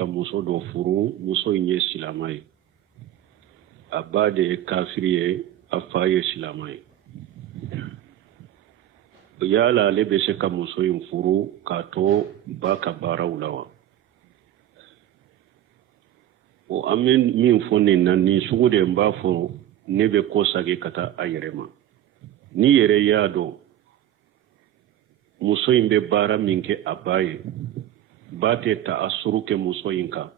ka muso dɔ furu muso in ye silama ye a ba de ye kafiri ye a fa ye silama ye yala ale bɛ se ka muso in furu k'a to ba ka baaraw la wa o an bɛ min fɔ nin na nin sugu de n b'a fɔ ne bɛ ko sagi ka taa a yɛrɛ ma ni yɛrɛ y'a dɔn muso in bɛ baara min kɛ a ba ye ba tɛ ta a suru kɛ muso in kan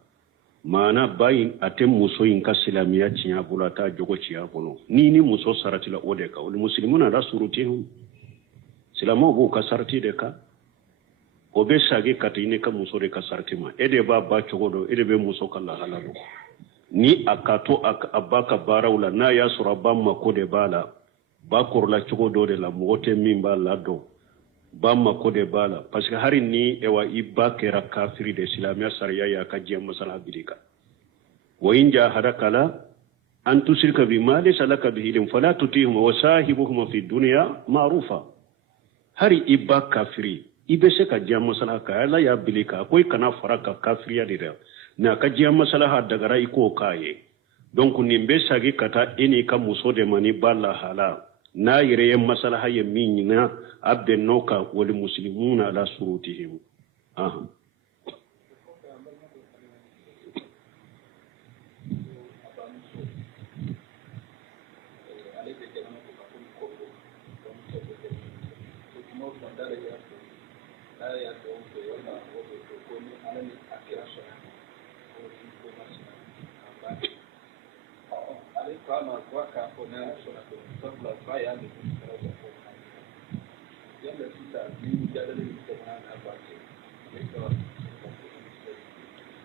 maana ba in a tɛ muso in ka silamiya tiɲɛ a bolo a t'a jogo tiɲɛ a bolo ni muso saratila o de kan olu muslimuna da suru tɛ silamaw b'u ka sarati de kan o bɛ sagi ka taa ne ka muso de ka sarati ma e de b'a ba cogo dɔn e de bɛ muso ka lahala dɔn ni a ka to a ba ka baaraw la n'a y'a sɔrɔ a ba mako de b'a la ba kɔrɔla cogo dɔ de la mɔgɔ tɛ min b'a la dɔn ba mako de b'a la parce que hari ni ewa i ba kɛra kafiri de silamiya sariya y'a ka diɲɛ masala biri kan wa in jahadaka la an tusirka bima laysa laka bihi ilm fala tutihuma wa sahibuhuma fi dunya ma'rufa hari i ba kafiri i bɛ se ka diɲɛ masala kan ala y'a bili kan ko i kana fara ka kafiriya de la na ka diɲɛ masala ha dagara i k'o k'a ye donc nin bɛ sagi ka taa e n'i ka muso de ma ni ba lahala n'a yɛrɛ ye masalaha ye min ɲina a bɛnn'o kan wali muslimuna ala surutihim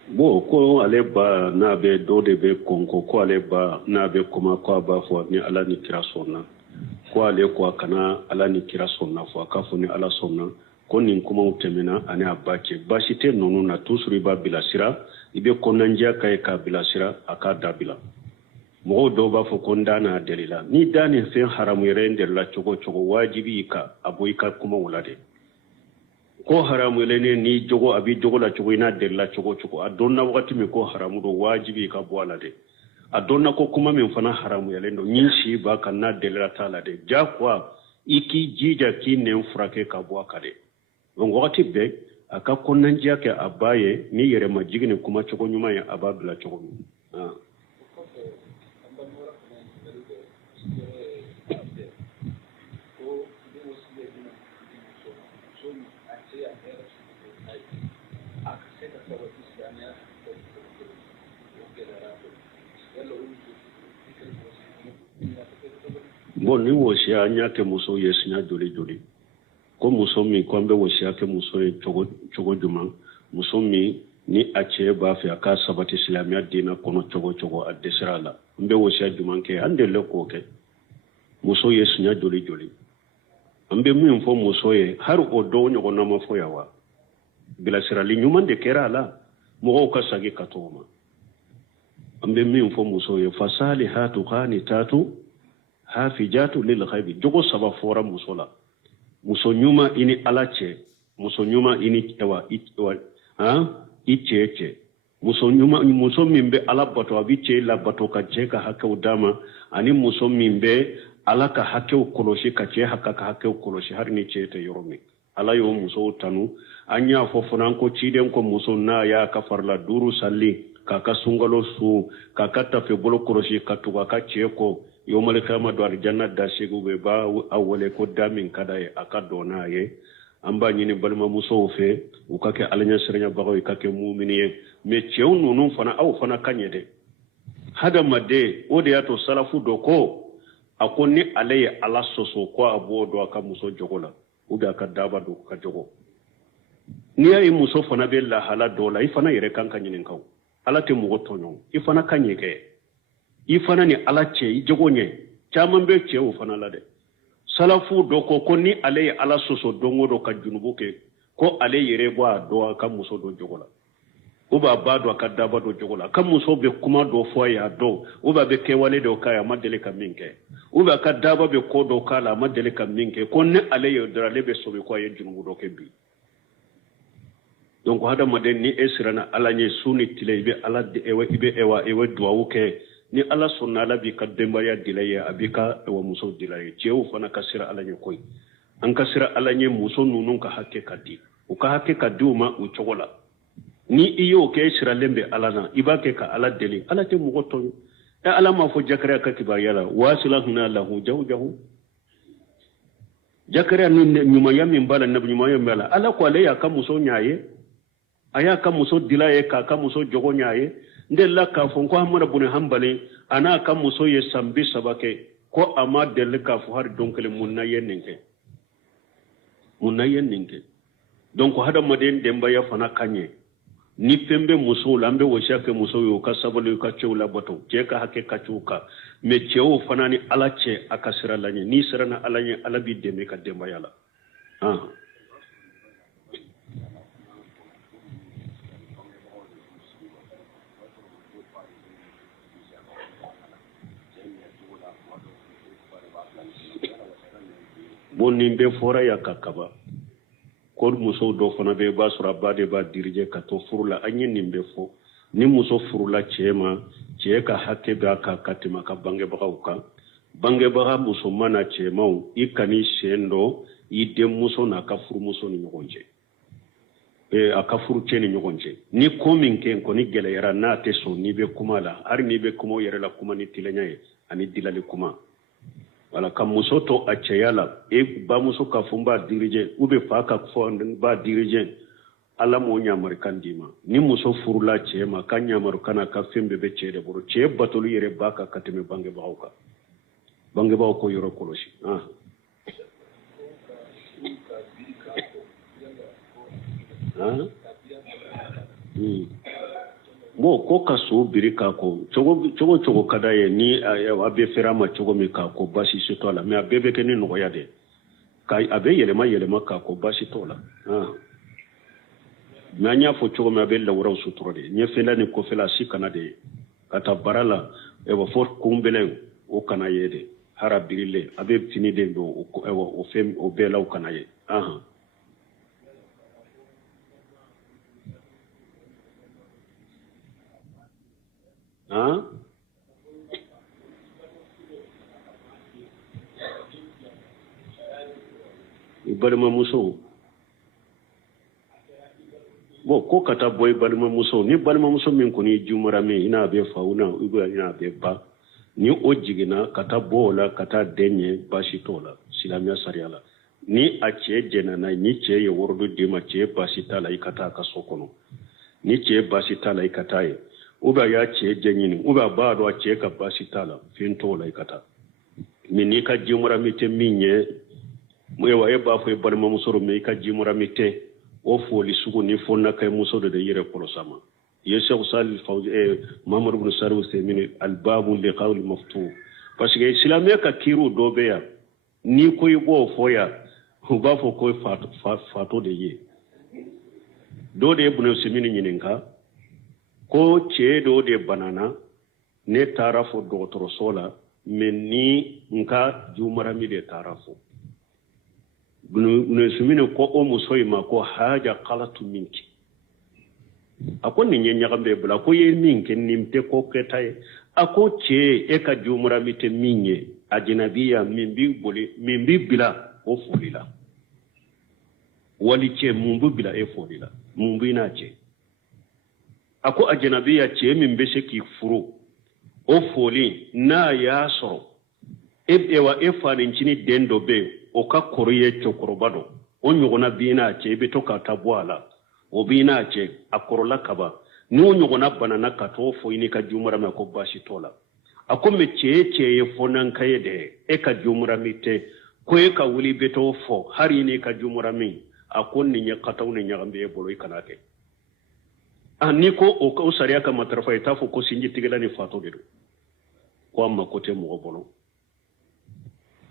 bon ko ale ba n'a bɛ dɔ de bɛ kɔnko ko ale ba n'a bɛ kuma ko a b'a fɔ ni ala ni kira sɔnna ko ale ko a kana ala ni kira sɔnna fɔ a k'a fɔ ni ala sɔnna ko nin kumaw tɛmɛna ani a ba cɛ baasi tɛ ninnu na toujours i b'a bilasira i bɛ kɔnɔnajɛya ka ye k'a bilasira a k'a dabila mɔgɔw dɔw b'a fɔ ko n da n'a deli la ni da nin fɛn haramu yɛrɛ n deli la cogo cogo wajibi i ka a bɔ i ka kumaw la de ko haramu yɛrɛ ni jogo a bɛ jogo la cogo i n'a deli la cogo cogo a dɔnna wagati min ko haramu don wajibi i ka bɔ a la de a dɔnna ko kuma min fana haramu yɛrɛ don ɲin si b'a kan n'a deli la t'a la de jagoya i k'i jija k'i nɛn furakɛ ka bɔ a kan de donc wagati bɛɛ a ka kɔnɔnajɛya kɛ a ba ye ni yɛrɛ ma jigin ni kuma cogo ɲuman ye a b'a bila cogo min bon ni wosiya an y'a kɛ muso ye siɲɛ joli joli ko muso min ko an bɛ wosiya kɛ muso ye cogo jumɛn muso min ni a cɛ b'a fɛ a ka sabati silamɛya diinɛ kɔnɔ cogo cogo a dɛsɛra a la an bɛ wosiya jumɛn kɛ an delila k'o kɛ muso ye siɲɛ joli joli an bɛ min fɔ muso ye hari o dɔw ɲɔgɔnna ma fɔ yan wa bilasirali ɲuman de kɛra a la mɔgɔw ka sagi ka to o ma an bɛ min fɔ muso ye fasalihatu qanitatu hafijatu lil ghaibi jogo saba fɔra muso la muso ɲuman i ni ala cɛ muso ɲuman i ni i cɛ cɛ muso min bɛ ala bato a bɛ cɛ labato ka cɛ ka hakɛw d'a ma ani muso min bɛ ala ka hakɛw kɔlɔsi ka cɛ ka hakɛw kɔlɔsi hari ni cɛ tɛ yɔrɔ min ala y'o musow tanu an y'a fɔ fana ko ciden ko muso n'a y'a ka farila duuru sali k'a ka sunkalo su k'a ka tafe bolo kɔlɔsi ka tugu a ka cɛ kɔ yomali kama do arjanna da segu be ba a wale ko da min kada ye a ka dɔn n'a ye an b'a ɲini balimamusow fɛ u ka kɛ alaɲɛ siranyabagaw ye ka kɛ mumini ye mais cɛw ninnu fana aw fana ka ɲɛ dɛ hadamaden o de y'a to salafu dɔ ko a ko ni ale ye ala sɔsɔ ko a b'o dɔn a ka muso jogo la ou bien a ka daba don ka jogo n'i y'a ye muso fana bɛ lahala dɔw la i fana yɛrɛ kan ka ɲininka ala tɛ mɔgɔ tɔɲɔ i fana ka ɲɛ kɛ i fana ni ala cɛ i jogo ɲɛ caman bɛ cɛ o fana la dɛ salafu dɔ ko ni ale ye ala sɔsɔ don o don ka junubu kɛ ko ale yɛrɛ bɔ a dɔn a ka muso dɔ jogo la ou bien a b'a dɔn a ka daba dɔ jogo la a ka muso bɛ kuma dɔ fɔ a ye a dɔn ou bien a bɛ kɛwale dɔ k'a ye a ma deli ka min kɛ ou bien a ka daba bɛ ko dɔ k'a la a ma deli ka min kɛ ko ni ale ye dɔrɔn ale bɛ sɔmi ko a ye junubu dɔ kɛ bi donc hada maden ni esrana ala nye suni tile ibe ala de ewe duawu ke ni ala sonna ala bi ka dembaya dilaya abika ewa muso dilaya jewu fana kasira ala nye koy an kasira ala nye muso nunun ka hakke kadi u ka hakke kadi uma u chogola ni iyo ke esra lembe ala na ibake ka ala deli ala te mugo to e ala ma fo jakara ka kibariyala wasilahuna lahu jahu jakara ni nyuma ya mimbala na nyuma ya mbala ala ko ale ya ka muso nyaaye aya ka muso dilaye ka muso jogo nyaaye ndella ka fon ko hamara bune hambali ana ka muso ye sambi sabake ko ama del ka fu har donkele munna yenninke donc hada maden demba ya fana kanye ni pembe muso lambe woshake muso yo ka sabalo ka chewla bato je ka hake ka chuka me chewo fana ni alache akasira lanye ni sirana alanye alabi deme ka demba yala bonni be fora ya kakaba ko muso do fana be ba sura ba de ba dirije ka to furula anyi nimbe fo ni muso furula chema che ka hakke ba ka katima ka bange baga muso mana chema ikani shendo ide muso na ka furu muso ni nyogonje aka furu cheni nyogonje ni komin ken ko ni gele yara na te so ni be kumala har ni be kumo yara la kuma ni tilenyaye ani dilale kuma wala kam muso to achayala ba muso ka fumba dirije ube fa ka fo ba dirije ala mo nyamar kandima ni muso furula chema kan nyamar kana ka fembe be chede boro che batolu yere baka kateme bange bawko yoro koloshi mo ko ka so biri ka ko chogo kada ye ni abe ferama chogo mi ka ko basi sitola me abebe ke ni no yade kai abe yelema ka ko basi tola nanya fo chogo me abe la wura sutoro de nye fela ni ko fela sikana de kata barala e wa fo kumbele o kana yede harabirile abe fini de do o fem o bela o kana ye balima muso bo ko kata boy balima muso ni balima muso min ko ni jumara min ina be fauna ina be ba ni o jigina kata bola kata denye bashi tola silamiya sariala ni a ce jenana ni ce ye wordo de ma ce bashi tala ikata ka sokono ni ce bashi tala ikata ye uba ya ce jenyini uba ba do ce ka bashi tala fin tola ikata min ni ka jumara mi te minye mwewa e ba fo e balima musoro me ka jimura mite o foli sugo ni fonna kay musoro de yere ko sama yesha usal fawzi mamar ibn saru semini albabu li qawl maftu parce que islamé ka kiru do beya ni koy bo foya ba fo koy fato de ye do de ibn semini nyininka ko che do de banana ne tarafo do toro sola men ni nka jumara mi de tarafo bunu sumine ko o musoy ma ko haja qalatu minki akon ni nyanya gambe bula ko ye minki nimte ko ketay ako che e ka jumura mite minye ajinabiya mimbi bila o folila wali che mumbu bila e folila mumbu ina che ako ajinabiya che mimbe sheki furu o foli na ya soro ewa efani nchini dendo be o ka koriye chokorobado o nyogona bina che be to ka tabwala o bina che akorola kaba ni o nyogona banana ka to fo ini ka jumura me ko bashi tola akome che ye fonan kayede e ka jumura mite ko e ka wuli be to fo hari ni ka jumura mi akonni nya katawne nya gambe e bolo ikanake ani ko o ko sariya ka matrafa ita fo ko sinji tigela ni fato dedo ko amma ko te mo bolo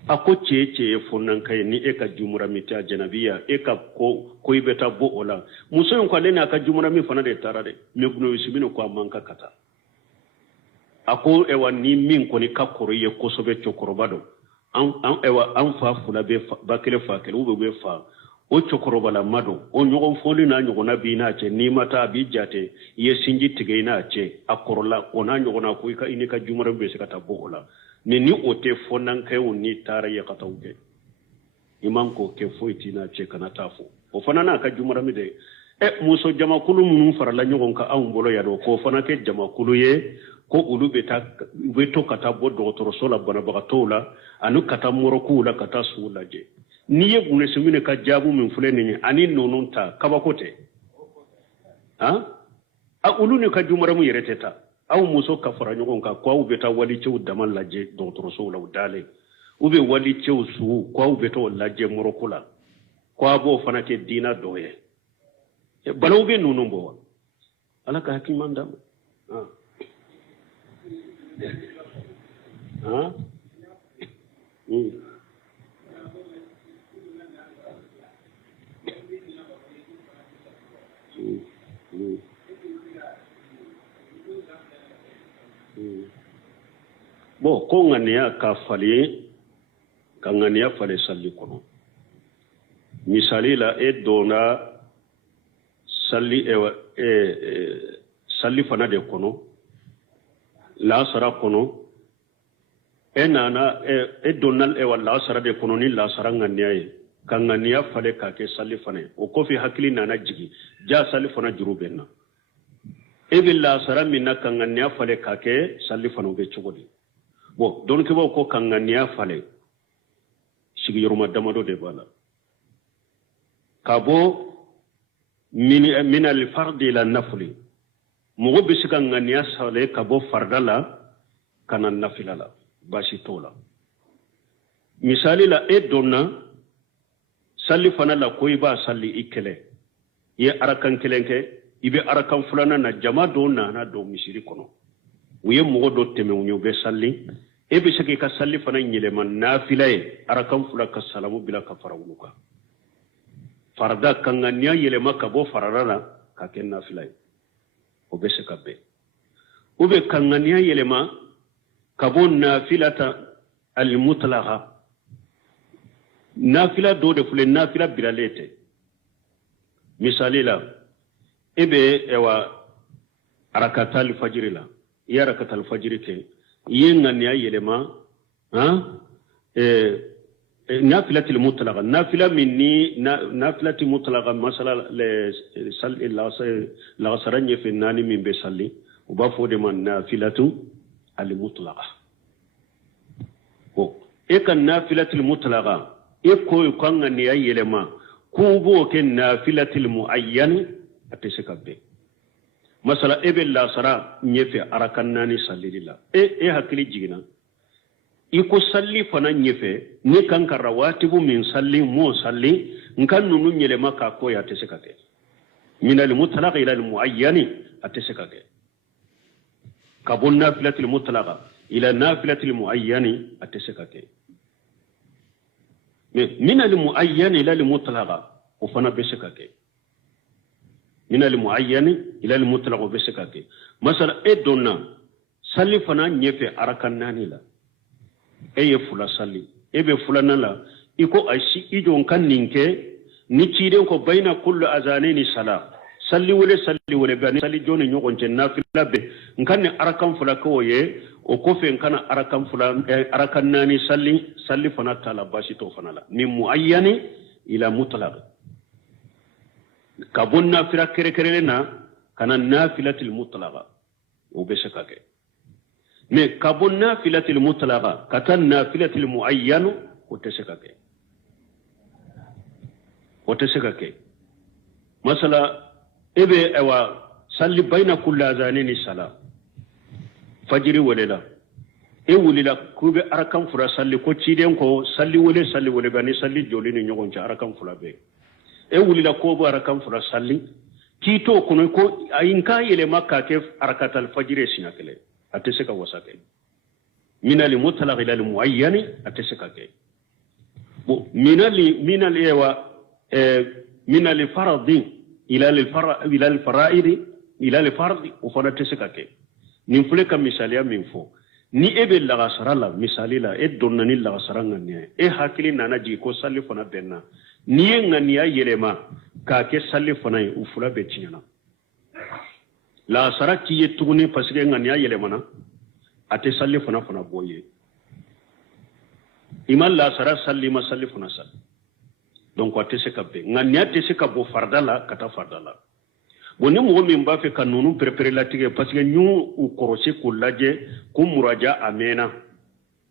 ako che fonan kay ni e ka jumura mi ta janabiya e ka ko ibeta bo ola muso yon ko lena ka jumura mi fana de tarade me guno wisibino ko manka kata ako ewa ni min ko ni ka koroye ko sobe chokorobado an ewa an fa fula be bakele fa kele ube be fa o cokoroba la mado o ɲɔgɔn foli n'a ɲɔgɔnna bi n'a cɛ n'i ma taa a b'i jate i ye sinji tigɛ i n'a cɛ a kɔrɔla o n'a ɲɔgɔnna ko i ni ka jumara bɛ se ka taa bɔ o la ni o tɛ fɔnankɛw ni taara yakataw kɛ i man k'o kɛ foyi t'i n'a cɛ kana taa fɔ o fana n'a ka jumara min dɛ muso jamakulu minnu farala ɲɔgɔn kan anw bolo yan o k'o fana kɛ jamakulu ye ko olu bɛ to ka taa bɔ dɔgɔtɔrɔso la banabagatɔw la ani ka taa mɔrɔkuw la ka taa sugu lajɛ n'i ye Gunesimine ka jaabu min filɛ nin ye ani ninnu ta kabako tɛ olu ni ka jumaramu yɛrɛ tɛ ta aw muso ka fara ɲɔgɔn kan ko aw bɛ taa walicɛw dama lajɛ dɔgɔtɔrɔsow la u dalen u bɛ walicɛw sugu ko aw bɛ taa o lajɛ mɔrɔku la ko a b'o fana kɛ diina dɔ ye balaw bɛ ninnu bɔ wa ala ka hakiman d'a ma bon ko ŋaniya ka ŋaniya falen salli kɔnɔ misali la donna salli fana de kɔnɔ lasara kɔnɔ nana donna lasara de kɔnɔ ni lasara ŋaniya ye ka ŋaniya falen k'a kɛ salli fana ye o kɔfɛ hakili nana jigi ja salli fana juru bɛ na bɛ lasara min na ka ŋaniya falen k'a kɛ salli fana bɛ cogo di bon dɔnnibagaw ko ka ŋaniya falen sigiyɔrɔma damadɔ de b'a la ka bɔ min al-fardi ila nafli mɔgɔ bɛ se ka ŋaniya falen ka bɔ farda la ka na nafila la baasi t'o la misali la donna salli fana la ko i b'a salli i kɛlɛ i ye arakan kelen kɛ i bɛ arakan filanan na jama dɔw nana don misiri kɔnɔ u ye mɔgɔ dɔ tɛmɛ u ye u bɛ salli bɛ se k'i ka salli fana yɛlɛma nafila ye arakan fila ka salamu bila ka fara olu kan farda ka ŋaniya yɛlɛma ka bɔ farada la ka kɛ nafila ye o bɛ se ka bɛn u bɛ ka ŋaniya yɛlɛma ka bɔ nafila ta al-mutlaqa nafila dɔw de filɛ nafila bilalen tɛ misali la bɛ arakata al-fajiri la i ye arakata al-fajiri kɛ i ye ŋaniya yɛlɛma nafilatil mutlaqa nafila min ni nafilatil mutlaqa masala lagasara ɲɛfɛ naani min bɛ salli u b'a fɔ o de ma nafilatu al-mutlaqa ka nafilatil mutlaqa ko ka ŋaniya yɛlɛma k'u b'o kɛ nafilatil muayyan a tɛ se ka bɛn masala bɛ lasara ɲɛfɛ arakan naani sallili la hakili jiginna i ko salli fana ɲɛfɛ ne kan ka rawatibu min salli m'o salli n ka ninnu yɛlɛma k'a ko ye a tɛ se ka kɛ min al-mutlaq ila al-muayyan a tɛ se ka kɛ ka bɔ nafilatil mutlaqa ila nafilatil muayyan a tɛ se ka kɛ mais min al-muayyan ila al-mutlaqa o fana bɛ se ka kɛ min al-muayyan ila al-mutlaq o bɛ se ka kɛ masala donna salli fana ɲɛfɛ arakan naani la ye fula salli bɛ filanan la i ko i jɔ n ka nin kɛ ni ciden ko bayna kullu azanaini sala salli wele bɛ ni salli jɔ ni ɲɔgɔn cɛ nafila bɛ n ka nin arakan fila kɛ o ye o kɔfɛ n kana arakan naani salli fana t'a la baasi t'o fana la min muayyani ila mutlaq ka bɔ nafila kɛrɛkɛrɛnnen na ka na nafilatil mutlaqa o bɛ se ka kɛ mais ka bɔ nafilatil mutlaqa ka taa nafilatil muayyan o tɛ se ka kɛ masala bɛ salli bayna kulli azanaini sala fajiri welela wulila k'u bɛ arakan fura salli ko ciden ko salli wele bɛ ni salli jɔli ni ɲɔgɔn cɛ arakan fura bɛ wulila ko bɛ arakan fura salli k'i to kɔnɔ ko ayi n k'a yɛlɛma k'a kɛ arakatal fajiri siɲɛ kelen a tɛ se ka wasa kɛ min al-mutlaq ila al-muayyan a tɛ se ka kɛ bon min al-farad ila al-fara'id ila al-fard o fana tɛ se ka kɛ nin filɛ ka misaliya min fɔ ni bɛ lagasara la misali la donna ni lagasara ŋaniya hakili nana jigin ko salli fana bɛnna niye ngania yelema ka ke salli fana u fula be tiɲana la sara ki ye tuguni parce que ngania yelemana ate salli fana boye imal la sara salli ma salli fana sal donc ate se ka be ngania te se ka bo fardala kata fardala boni mo min ba fe kanunu prepare la tige parce que ñu u korose ko laje ko muraja amena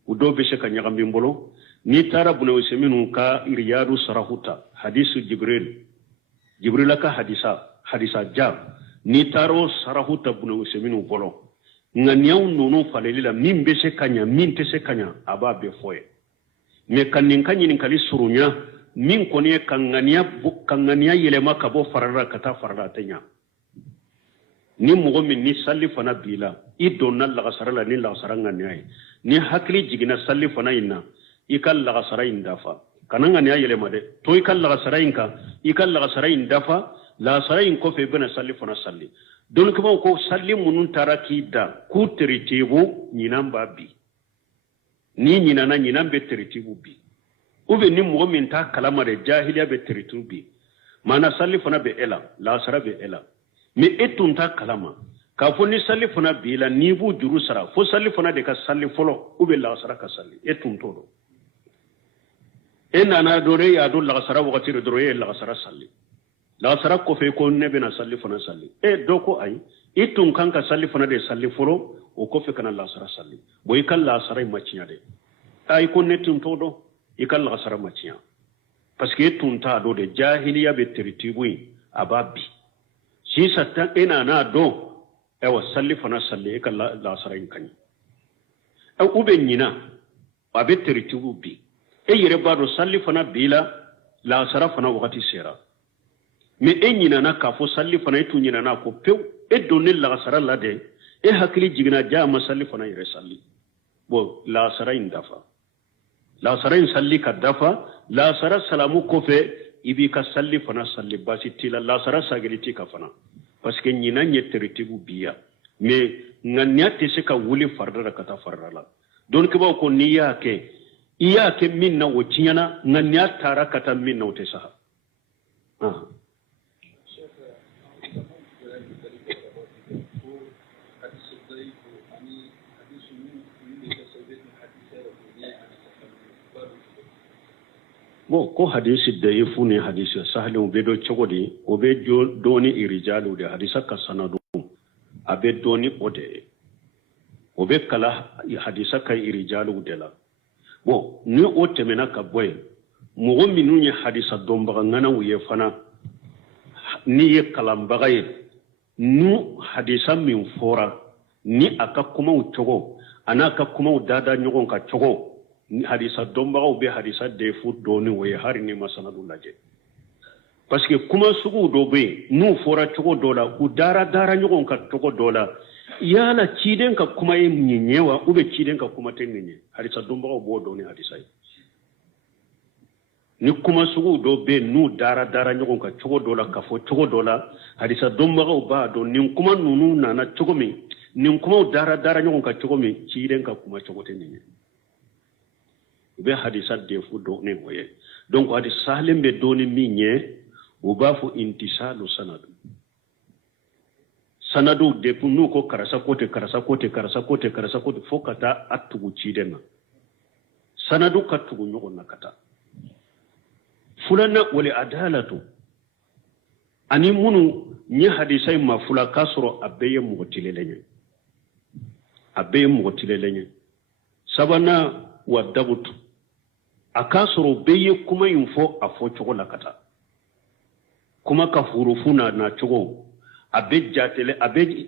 u do be se ka nyagambi mbolo ni tara buna useminu ka riyadu sarahuta hadisu jibril ka hadisa ja ni taro sarahuta buna useminu bolo nganiyaw nunu falelila min be se kanya min te se kanya aba be foye me kanin kanyin kali surunya min koni kangania yelema kabo farara kata farara tenya ni mogo min ni salli fana bila i donna lagasara la ni lagasara ngania ni hakli jigina salli fana inna ikal lagasara indafa kana ngania yelema de to ikal lagasara inka ikal lagasara indafa la sara in ko fe bena salli fana salli don ko salli munun taraki da ku teritibu nyinamba bi ni nyinana nyinambe teritibu bi ube ni mogo min ta kalama de jahiliya be teritibu bi mana salli fana be ela la sara be ela mi etun ta kalama ka fo ni salli fana bi la ni bu juru sara fo salli fana de ka salli folo ube la sara ka salli etun to do enana dore ya do la sara wakati dore la sara salli la sara ko fe ko ne bena salli fana salli doko ay itun kan ka salli fana de salli folo o ko fe kana la sara salli boy kan la sara maciya de ay ko ne tun to do ikal la sara maciya parce que tun ta do de jahiliya be teritibu ababi si satta enana do wa salli fana salli ikal la sara kan ube nyina abe teritibu bi yere ba do salli fana bila la sara fana wakati sera me nyina na ka fo salli fana itu nyina na ko pew donne la sara la de hakli jigna jama salli fana yere salli bo la sara indafa la sara in salli ka dafa la sara salamu ko fe ibi ka salli fana salli basi tila la sara sagiriti ka fana parce que nyina nyetteritibu biya me nganya te se ka wuli farda ka ta farda la don ke ba ko niya ke iya ke minna wo tinyana nganya tara kata minna wote saha bo ko hadisi da yifu ne hadisi sahalin be do chogodi o be doni irijalu de hadisa ka sanadu abe doni ode o be kala hadisa ka irijalu de la bo ni o temena ka boy mo minu ni hadisa domba ngana wuye fana ni ye kalambaga ye nu hadisa min fora ni aka kuma u chogo anaka kuma u dada nyogon ka chogo hadisa domba be hadisa defu doni we hari ni masanadu laje parce que kuma sugu do be nu fora chogo dola u dara nyogon ka chogo dola yala ciden ka kuma yin nyenyewa ube ciden ka kuma tenyenye hadisa domba bo doni hadisa ni kuma sugu do be nu dara nyogon ka chogo dola ka fo chogo dola hadisa domba ba do ni kuma nunu nana chogo mi ni kuma dara nyogon ka chogo mi ciden ka kuma chogo tenyenye be hadisa defu do ne moye donc hadis salim be doni minye o ba fu intisalu sanadu de punu ko karasa kote fokata atugu cidenna sanadu katugu nyogo nakata fulana wali adalatu ani munu nya hadisai mafula kasro abeye mugotilelenye sabana wa dabutu akasoro beye kuma info afo chogo lakata kuma ka hurufuna na chogo abe jatele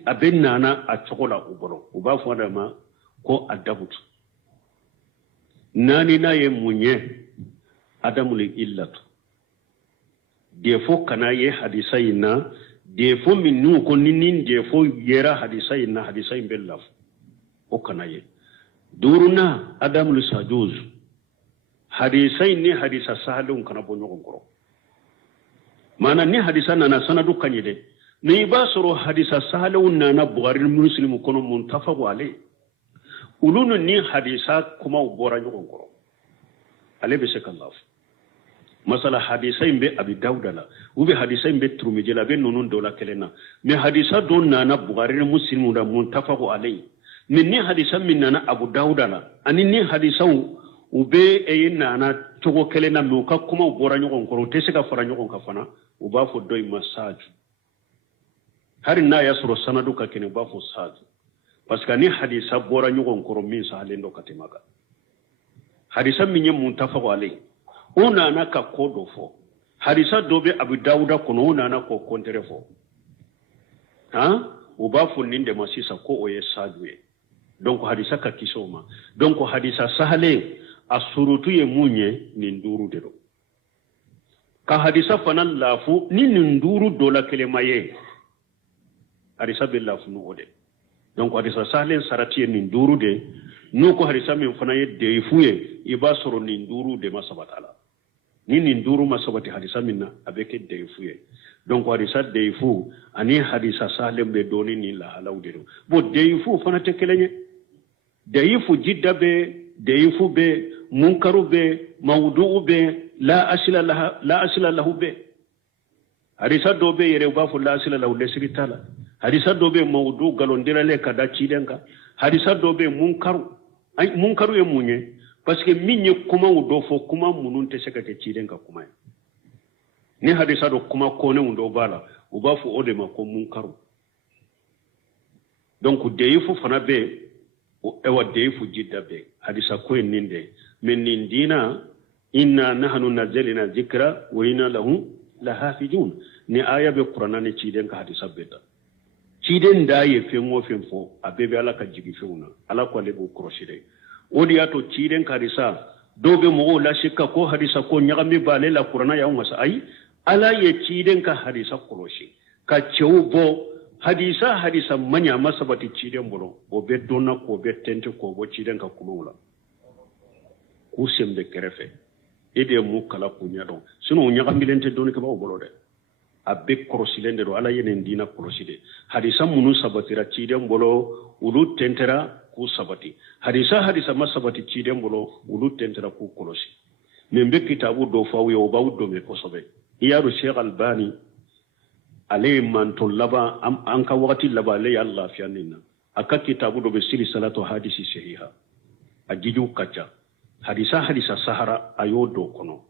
abe nana a chogo la uboro uba fona ma ko adabutu nani na ye munye adamul illatu defo kana ye hadisa ina defo minu ko ninin defo yera hadisa ina hadisa imbelaf o kana ye duruna adamul sajuz hadisai ni hadisa sahalun kana bonyo goro mana ni hadisa nana sanadu kanyede ni basoro hadisa sahalun nana bukhari muslim kono muntafaqu alay ulunu ni hadisa kuma ubora nyogo goro ale be sekallahu masala hadisa imbe abi dauda la ube hadisa imbe turmiji la be nunun dola kelena me hadisa don nana bukhari muslimu da muntafaqu alai min ni hadisa min nana abu dauda la ani ni hadisa ube e nana togo kelena me ka kuma bora nyogon ko te se ka fara nyogon ka fana uba fo doy masaju hari na yasro sanadu ka kene ba fo saju parce que ni hadisa bora nyogon ko min sa halendo katimaka hadisa min ye muntafaqu alai ona na ka kodo fo hadisa dobe abu dauda kono ona na ko kontere fo uba fo ninde masisa ko oye sadwe donc hadisa ka kisoma donc hadisa sahale asurutu ye munye ni nduru dedo ka hadisa fanan lafu ni nduru dola kelema ye hadisa be lafu no ode donc hadisa sahale sarati ni nduru de nuko hadisa min fana ye deifuye iba soro ni nduru de masabatala ni nduru masabati hadisa minna abeke deifuye donc hadisa deifu ani hadisa sahale be doni ni la halawde bo deifu fana te kelenye deifu jidda be deifu be munkaru be mawdu'u be la asila lahu be hadisa do be yere ba fu la asila lahu lesritala hadisa do be mawdu galondira le kada cidenka hadisa do be munkaru e munye parce que minye kuma do fo kuma munun te seka ke cidenka kuma ni hadisa do kuma kone ndo bala u ba fu ode ma ko munkaru donc deifu fana be ewa deifu jidda be hadisa ko ninde min nindina inna nahnu nazzalna dhikra wa inna lahu lahafizun ni aya be qur'ana ni ciden ka hadisa beta ciden da ye fengo fenfo abebe ala ka jigi feuna ala ko le bu kroshide odi ato ciden ka hadisa dobe mo la shikka ko hadisa ko nyagami bale la qur'ana ya umasa ay ala ye ciden ka hadisa kroshi ka chewbo hadisa manya masabati ciden bolo o be donna ko be tente ko bo ciden ka kuma wala ku sembe kerefe ede mu kala kunya don sino nyaga milente doni ka ba bolo de abbe korosilende do ala yenen dina koroside hadisa munu sabatira ciden bolo ulu tentera ku sabati hadisa masabati ciden bolo ulu tentera ku korosi membe kitabu do fawo yo ba wuddo me ko sobe iyadu Sheikh Albani ale manto laba an ka wakati laba le Allah fi anina aka kitabu do be siri salatu hadisi sahiha ajiju kacha hadisa sahara ayodo kono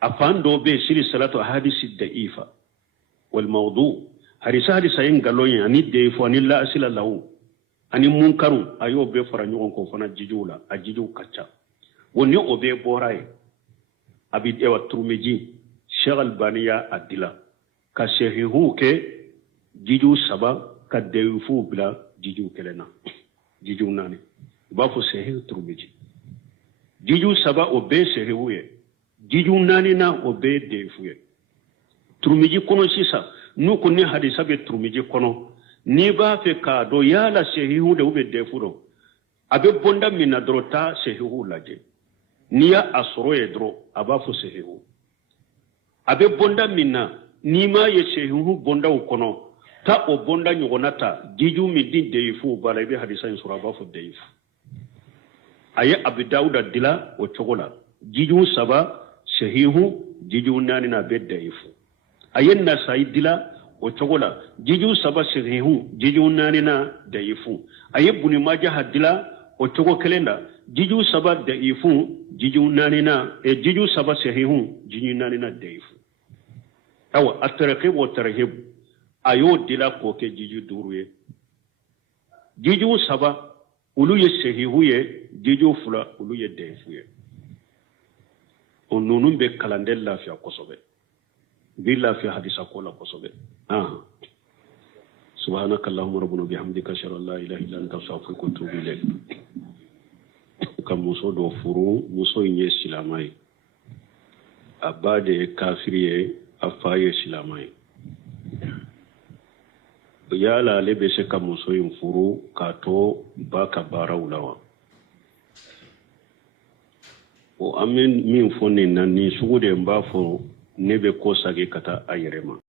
afando be siri salatu hadisi daifa wal mawdu hadisa yin galoyin ani daifu ani la asila lahu ani munkaru ayo be fara nyon ko fana jijula ajiju kacha woni obe boray abi ewa turmeji Sheikh Albaniya adila ka shehihu ke jiju saba ka deifu bila jiju kelena jiju nani ba fo shehihu turmeji jiju saba obe shehihu ye jiju nani na obe deifu ye turmeji kono sisa nu ko ni hadisa be turmeji kono ni ba fe ka do yala shehihu de obe deifu do abe bonda mina drota shehihu laje niya asro ye dro aba fo shehihu abe bonda minna nima ye shehu bonda ukono ta o bonda nyugonata jiju mi din deifu bala be hadisa suraba fu deifu aye abu dauda dila o chogola jiju saba shehu jiju nani na be deifu aye na sai dila o chogola jiju saba shehu jiju nani na deifu aye buni maja dila o chogo kelenda jiju saba deifu jiju nani na jiju saba shehu jiju nani na deifu awa at-targhib wa tarhib ayo dila ko ke jiju duruye jiju saba ulu ye sehihuye jiju fula ulu ye defuye onunun be kalandel lafiya kosobe bi lafiya hadisa ko la kosobe subhanakallahumma rabbuna bihamdika ashhadu an la ilaha illa anta astaghfiruka wa atubu ilayk kam muso do furu muso nye silamai abade kafiriye afaye silamai yala lebe se ka muso yin furu ka to baka barawlawa o amin min fonni nan ni sugude mbafo nebe ko sage kata ayrema